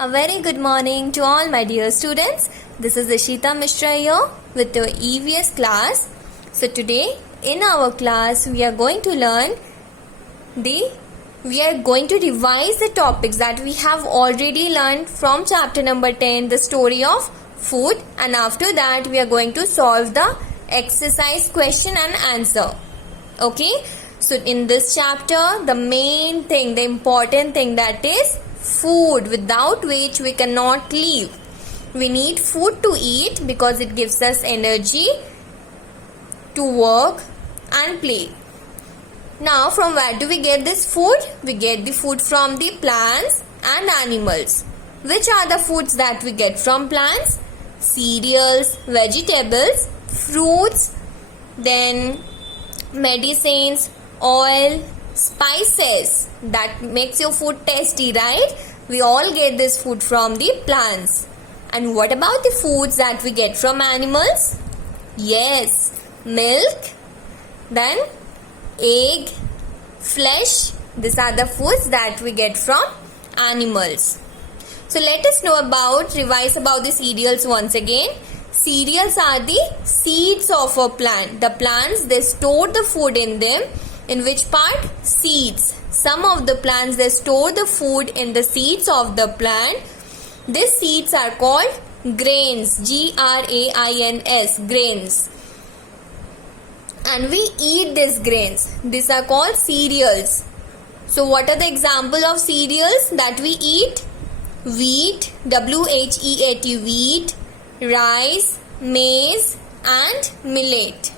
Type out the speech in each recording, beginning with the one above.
A very good morning to all my dear students. This is Ishita Mishra here with your EVS class. So today in our class we are going to revise the topics that we have already learned from chapter number 10, the story of food, and after that we are going to solve the exercise question and answer. Okay, so in this chapter the main thing, the important thing, that is food, without which we cannot live. We need food to eat because it gives us energy to work and play. Now, from where do we get this food? We get the food from the plants and animals. Which are the foods that we get from plants? Cereals, vegetables, fruits, then medicines, oil, spices that makes your food tasty, right? We all get this food from the plants. And what about the foods that we get from animals? Yes, milk, then egg, flesh. These are the foods that we get from animals. So let us revise about the cereals once again. Cereals are the seeds of a plant. The plants, they store the food in them. In which part? Seeds. Some of the plants, they store the food in the seeds of the plant. These seeds are called grains. Grains. Grains. And we eat these grains. These are called cereals. So what are the examples of cereals that we eat? Wheat, wheat, wheat, rice, maize and millet.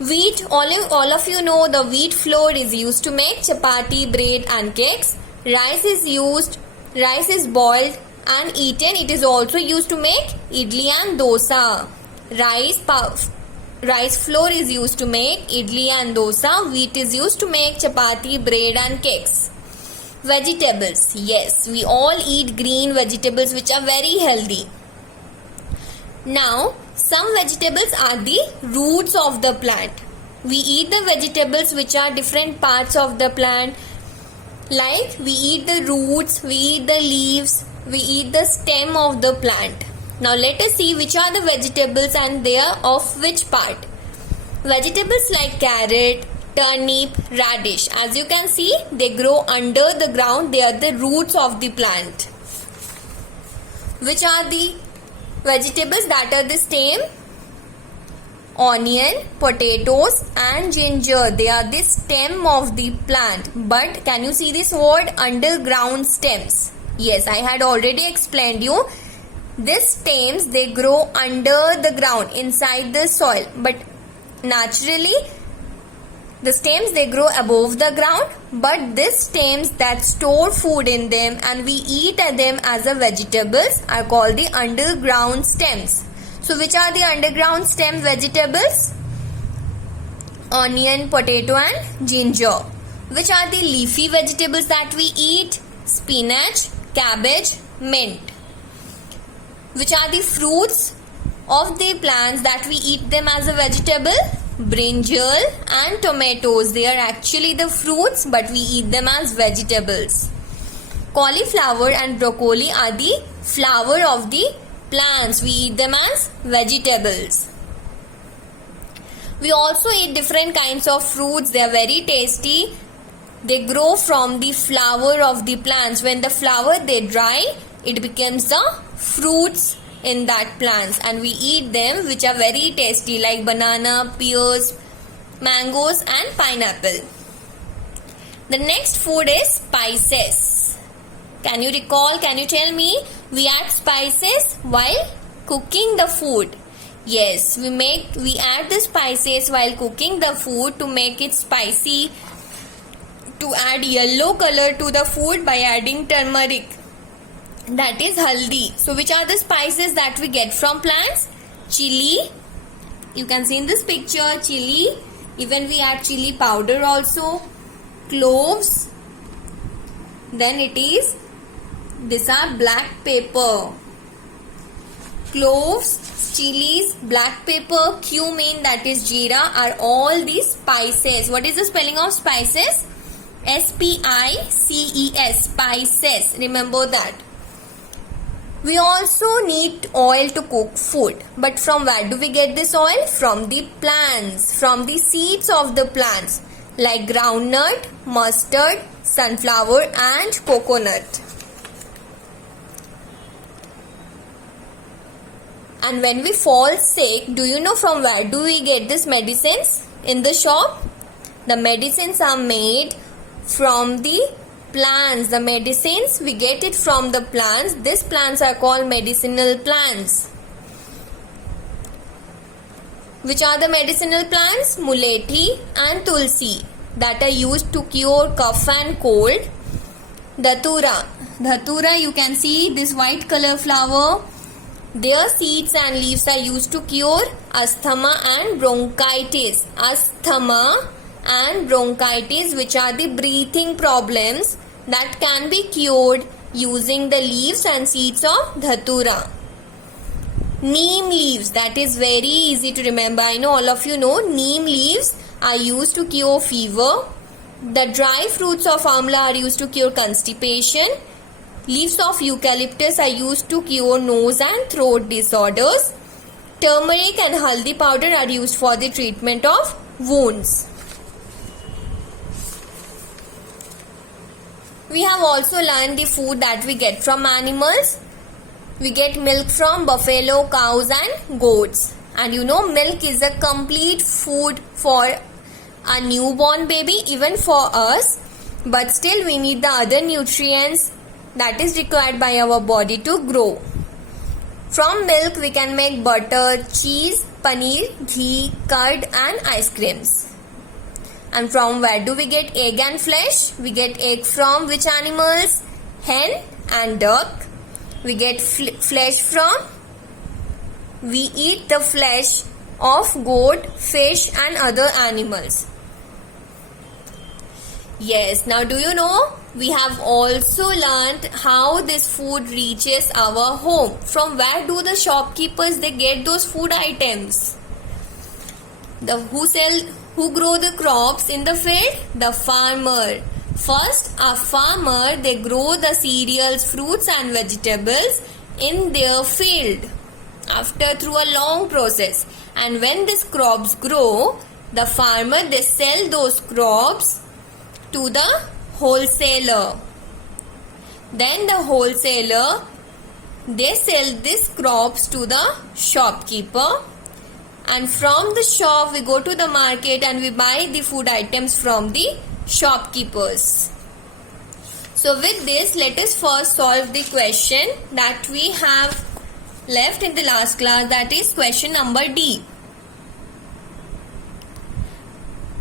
Wheat, all of you know the wheat flour is used to make chapati, bread and cakes. Rice is boiled and eaten. It is also used to make idli and dosa. Rice flour is used to make idli and dosa. Wheat is used to make chapati, bread and cakes. Vegetables. Yes, we all eat green vegetables which are very healthy. Now, some vegetables are the roots of the plant. We eat the vegetables which are different parts of the plant. Like we eat the roots, we eat the leaves, we eat the stem of the plant. Now let us see which are the vegetables and they are of which part. Vegetables like carrot, turnip, radish. As you can see, they grow under the ground. They are the roots of the plant. Which are the vegetables that are the stem? Onion, potatoes and ginger. They are the stem of the plant. But can you see this word? Underground stems. Yes, I had already explained you. These stems, they grow under the ground, inside the soil. But naturally, the stems, they grow above the ground. But these stems that store food in them and we eat them as a vegetables are called the underground stems. So which are the underground stem vegetables? Onion, potato and ginger. Which are the leafy vegetables that we eat? Spinach, cabbage, mint. Which are the fruits of the plants that we eat them as a vegetable? Brinjal and tomatoes. They are actually the fruits but we eat them as vegetables. Cauliflower and broccoli are the flower of the plants. We eat them as vegetables. We also eat different kinds of fruits. They are very tasty. They grow from the flower of the plants. When the flower they dry, it becomes the fruits in that plants and we eat them, which are very tasty, like banana, pears, mangoes and pineapple. The next food is spices. Can you recall, can you tell me? We add spices while cooking the food. Yes, we add the spices while cooking the food to make it spicy, to add yellow color to the food by adding turmeric. That is haldi. So which are the spices that we get from plants? Chili. You can see in this picture chili. Even we add chili powder also. Cloves. Then these are black pepper. Cloves, chilies, black pepper, cumin, that is jeera, are all these spices. What is the spelling of spices? S-P-I-C-E-S, spices. Remember that. We also need oil to cook food. But from where do we get this oil? From the plants, from the seeds of the plants like groundnut, mustard, sunflower and coconut. And when we fall sick, do you know from where do we get these medicines? In the shop? The medicines are made from the plants. The medicines, we get it from the plants. These plants are called medicinal plants. Which are the medicinal plants? Mulethi and tulsi, that are used to cure cough and cold. Dhatura. Dhatura, you can see this white color flower. Their seeds and leaves are used to cure asthma and bronchitis. Asthma and bronchitis, which are the breathing problems that can be cured using the leaves and seeds of dhatura. Neem leaves, that is very easy to remember. I know all of you know neem leaves are used to cure fever. The dry fruits of amla are used to cure constipation. Leaves of eucalyptus are used to cure nose and throat disorders. Turmeric and haldi powder are used for the treatment of wounds. We have also learned the food that we get from animals. We get milk from buffalo, cows and goats. And you know, milk is a complete food for a newborn baby, even for us. But still we need the other nutrients that is required by our body to grow. From milk we can make butter, cheese, paneer, ghee, curd and ice creams. And from where do we get egg and flesh? We get egg from which animals? Hen and duck. We get flesh from? We eat the flesh of goat, fish and other animals. Yes, now do you know? We have also learnt how this food reaches our home. From where do the shopkeepers they get those food items? Who grow the crops in the field? The farmer. First, a farmer they grow the cereals, fruits and vegetables in their field through a long process. And when these crops grow, the farmer they sell those crops to the wholesaler. Then the wholesaler they sell these crops to the shopkeeper, and from the shop we go to the market and we buy the food items from the shopkeepers. So with this, let us first solve the question that we have left in the last class, that is question number D.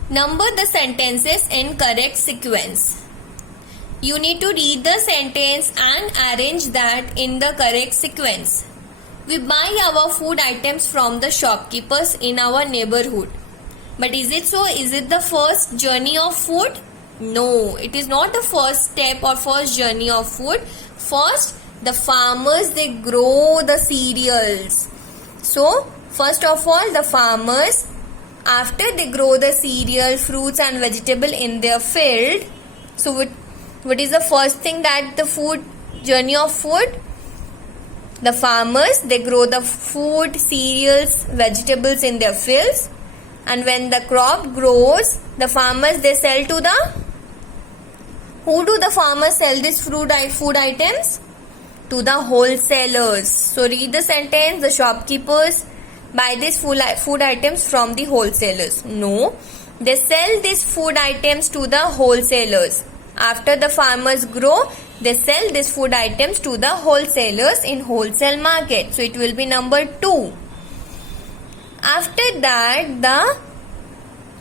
Number the sentences in correct sequence. You need to read the sentence and arrange that in the correct sequence. We buy our food items from the shopkeepers in our neighborhood. But is it so? Is it the first journey of food? No, it is not the first step or first journey of food. First, the farmers they grow the cereals. So, first of all, the farmers, after they grow the cereal, fruits and vegetable in their field, so what is the first thing that the food journey of food? The farmers they grow the food, cereals, vegetables in their fields, and when the crop grows, the farmers they sell to the, who do the farmers sell these food items? To the wholesalers. So read the sentence, the shopkeepers buy these food items from the wholesalers. No, they sell these food items to the wholesalers. After the farmers grow, they sell these food items to the wholesalers in wholesale market. So it will be number 2. After that, the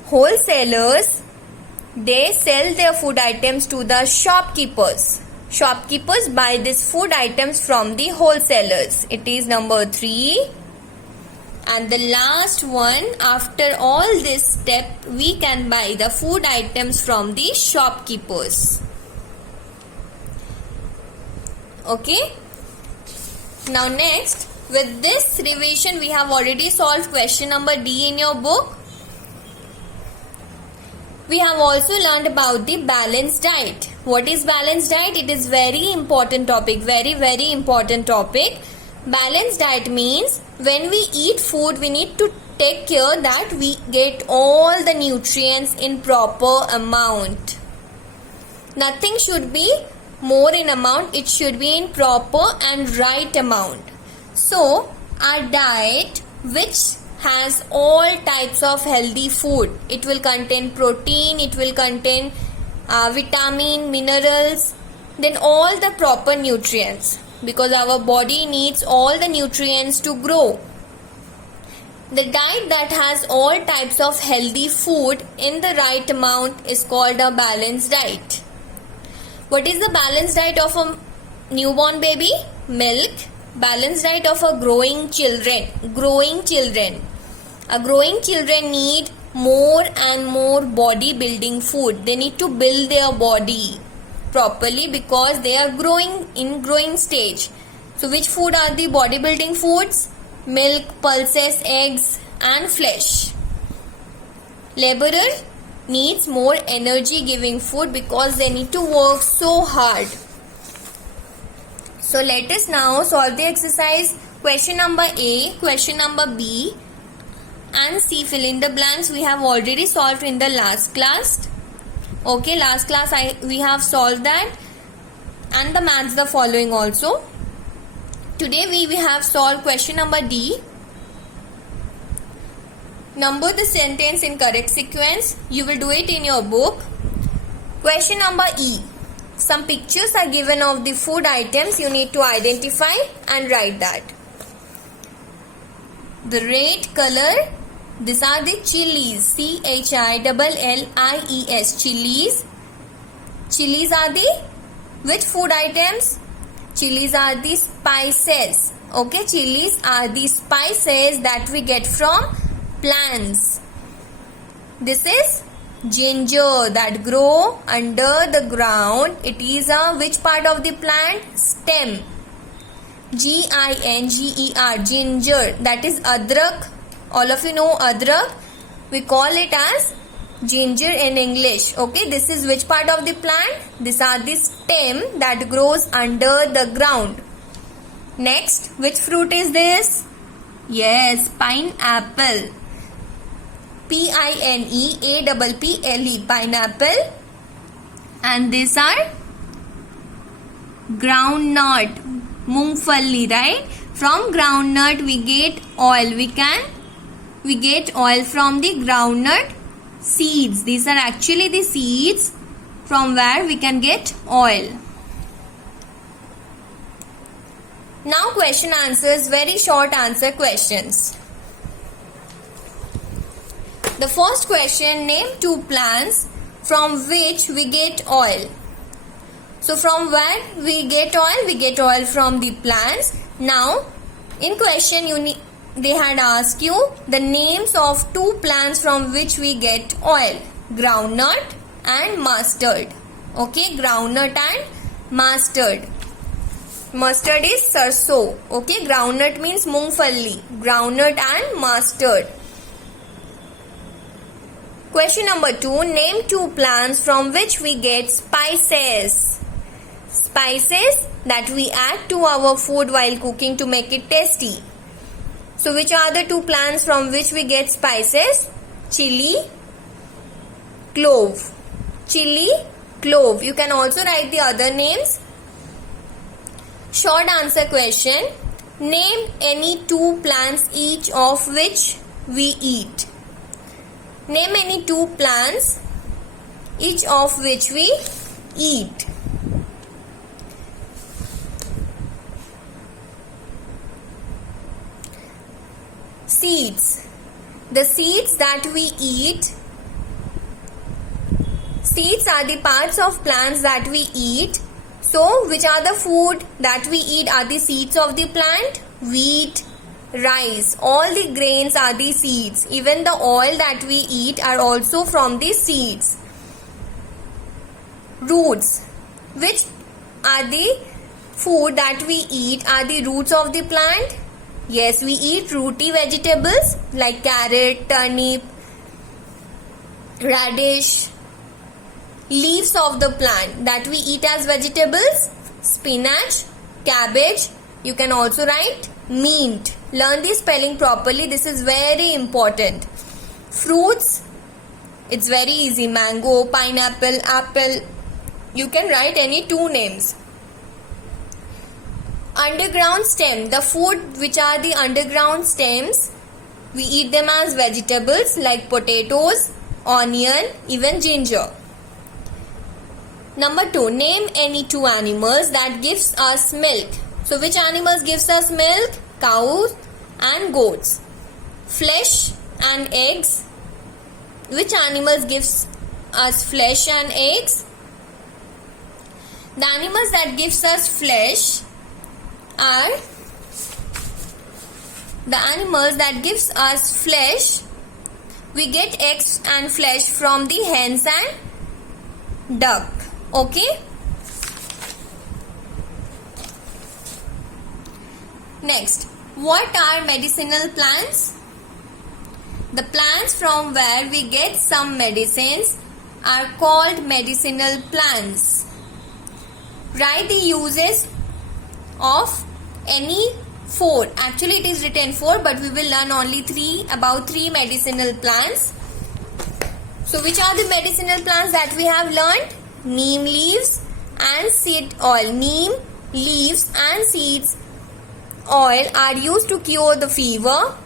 wholesalers they sell their food items to the shopkeepers. Shopkeepers buy these food items from the wholesalers. It is number 3. And the last one, after all this step, we can buy the food items from the shopkeepers. Okay. Now next, with this revision, we have already solved question number D in your book. We have also learned about the balanced diet. What is balanced diet? It is very important topic. Very important topic. Balanced diet means when we eat food, we need to take care that we get all the nutrients in proper amount. Nothing should be more in amount. It should be in proper and right amount. So, our diet, which has all types of healthy food. It will contain protein, it will contain vitamin, minerals, then all the proper nutrients, because our body needs all the nutrients to grow. The diet that has all types of healthy food in the right amount is called a balanced diet. What is the balanced diet of a newborn baby? Milk. Balanced diet of a growing children. A growing children need more and more body building food. They need to build their body properly because they are growing stage. So which food are the body building foods? Milk, pulses, eggs and flesh. Laborer needs more energy giving food because they need to work so hard. So let us now solve the exercise. Question number A, question number B and C, fill in the blanks. We have already solved in the last class. Okay, last class we have solved that, and the maths the following also. Today we have solved question number D. Number the sentence in correct sequence. You will do it in your book. Question number E. Some pictures are given of the food items. You need to identify and write that. The red color, these are the chilies. Chillies. Chilies. Chilies are the which food items? Chilies are the spices. Okay, chilies are the spices that we get from plants. This is ginger that grow under the ground. It is a which part of the plant? Stem. Ginger, ginger. That is adrak. All of you know adrak. We call it as ginger in English. Okay, this is which part of the plant? These are the stem that grows under the ground. Next, which fruit is this? Yes, pineapple. Pineapple, pineapple. And these are groundnut, mungfali, right? From groundnut we get oil. We get oil from the groundnut seeds. These are actually the seeds from where we can get oil. Now question answers, very short answer questions. The first question, name two plants from which we get oil. So from where we get oil? We get oil from the plants. Now in question they had asked you the names of two plants from which we get oil. Groundnut and mustard. Okay, groundnut and mustard. Mustard is sarso. Okay, groundnut means mungfali. Groundnut and mustard. Question number 2. Name two plants from which we get spices. Spices that we add to our food while cooking to make it tasty. So which are the two plants from which we get spices? Chili, clove. Chili, clove. You can also write the other names. Short answer question. Name any two plants each of which we eat. Name any two plants each of which we eat. Seeds. The seeds that we eat. Seeds are the parts of plants that we eat. So, which are the food that we eat are the seeds of the plant? Wheat, rice, all the grains are the seeds. Even the oil that we eat are also from the seeds. Roots. Which are the food that we eat are the roots of the plant? Yes, we eat rooty vegetables like carrot, turnip, radish, leaves of the plant that we eat as vegetables? Spinach, cabbage. You can also write mint. Learn the spelling properly. This is very important. Fruits, it's very easy. Mango, pineapple, apple. You can write any two names. Underground stem, the food which are the underground stems, we eat them as vegetables like potatoes, onion, even ginger. Number 2, name any two animals that gives us milk. So which animals gives us milk? Cows and goats. Flesh and eggs. Which animals gives us flesh and eggs? The animals that gives us flesh are the animals that gives us flesh. We get eggs and flesh from the hens and duck. Okay. Next, what are medicinal plants? The plants from where we get some medicines are called medicinal plants. Write the uses of any 4. Actually it is written 4, but we will learn only 3 about 3 medicinal plants. So which are the medicinal plants that we have learned? Neem leaves and seed oil. Neem leaves and seeds oil are used to cure the fever.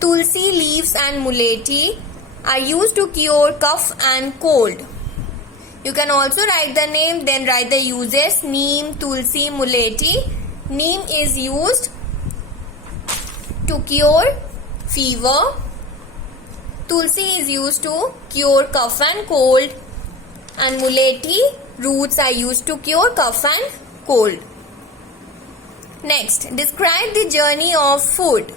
Tulsi leaves and muleti are used to cure cough and cold. You can also write the name, then write the uses. Neem, tulsi, muleti. Neem is used to cure fever. Tulsi is used to cure cough and cold. And muleti roots are used to cure cough and cold. Next, describe the journey of food.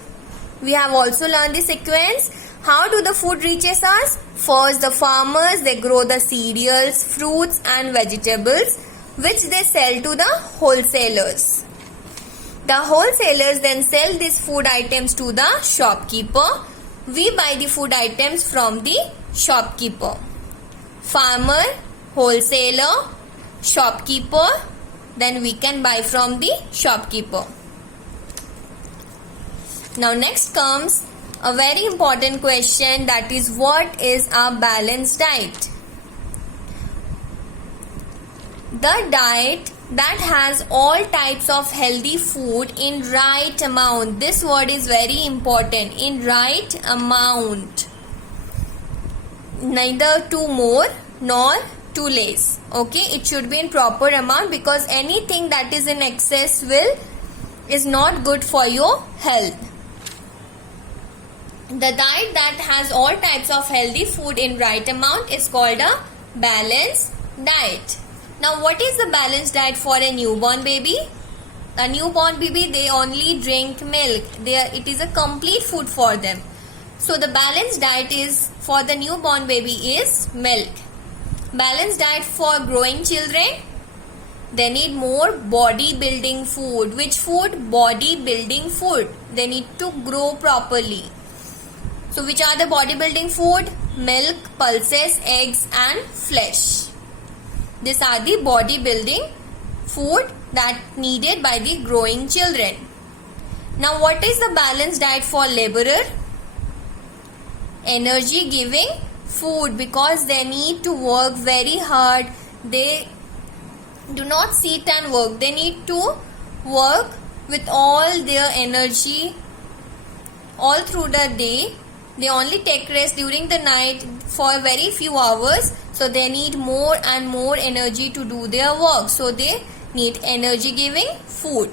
We have also learned the sequence. How do the food reaches us? First, the farmers, they grow the cereals, fruits and vegetables which they sell to the wholesalers. The wholesalers then sell these food items to the shopkeeper. We buy the food items from the shopkeeper. Farmer, wholesaler, shopkeeper, then we can buy from the shopkeeper. Now next comes a very important question, that is, what is a balanced diet? The diet that has all types of healthy food in right amount. This word is very important. In right amount. Neither too more nor too less. Okay, it should be in proper amount, because anything that is in excess is not good for your health. The diet that has all types of healthy food in right amount is called a balanced diet. Now, what is the balanced diet for a newborn baby? A newborn baby, they only drink milk. It is a complete food for them. So, the balanced diet is for the newborn baby is milk. Balanced diet for growing children, they need more body building food. Which food? Body building food. They need to grow properly. So which are the bodybuilding food? Milk, pulses, eggs and flesh. These are the bodybuilding food that needed by the growing children. Now what is the balanced diet for laborer? Energy giving food, because they need to work very hard. They do not sit and work. They need to work with all their energy all through the day. They only take rest during the night for very few hours. So they need more and more energy to do their work. So they need energy giving food.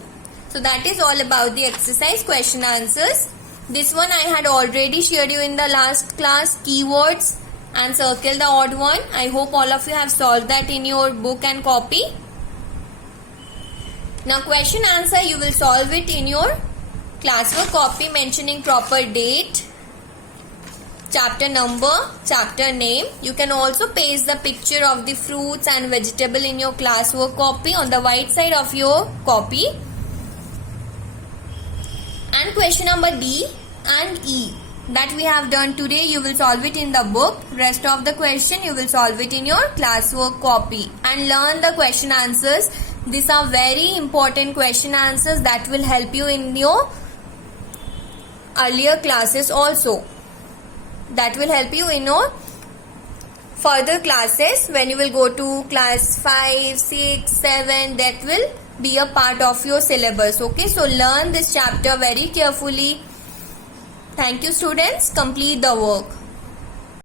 So that is all about the exercise question answers. This one I had already shared you in the last class. Keywords and circle the odd one. I hope all of you have solved that in your book and copy. Now question answer, you will solve it in your classwork copy, mentioning proper date, chapter number, chapter name. You can also paste the picture of the fruits and vegetable in your classwork copy on the right side of your copy. And question number D and E. that we have done today, you will solve it in the book. Rest of the question you will solve it in your classwork copy and learn the question answers. These are very important question answers that will help you in your earlier classes also. That will help you in your further classes when you will go to class 5, 6, 7. That will be a part of your syllabus. Okay, so learn this chapter very carefully. Thank you students. Complete the work.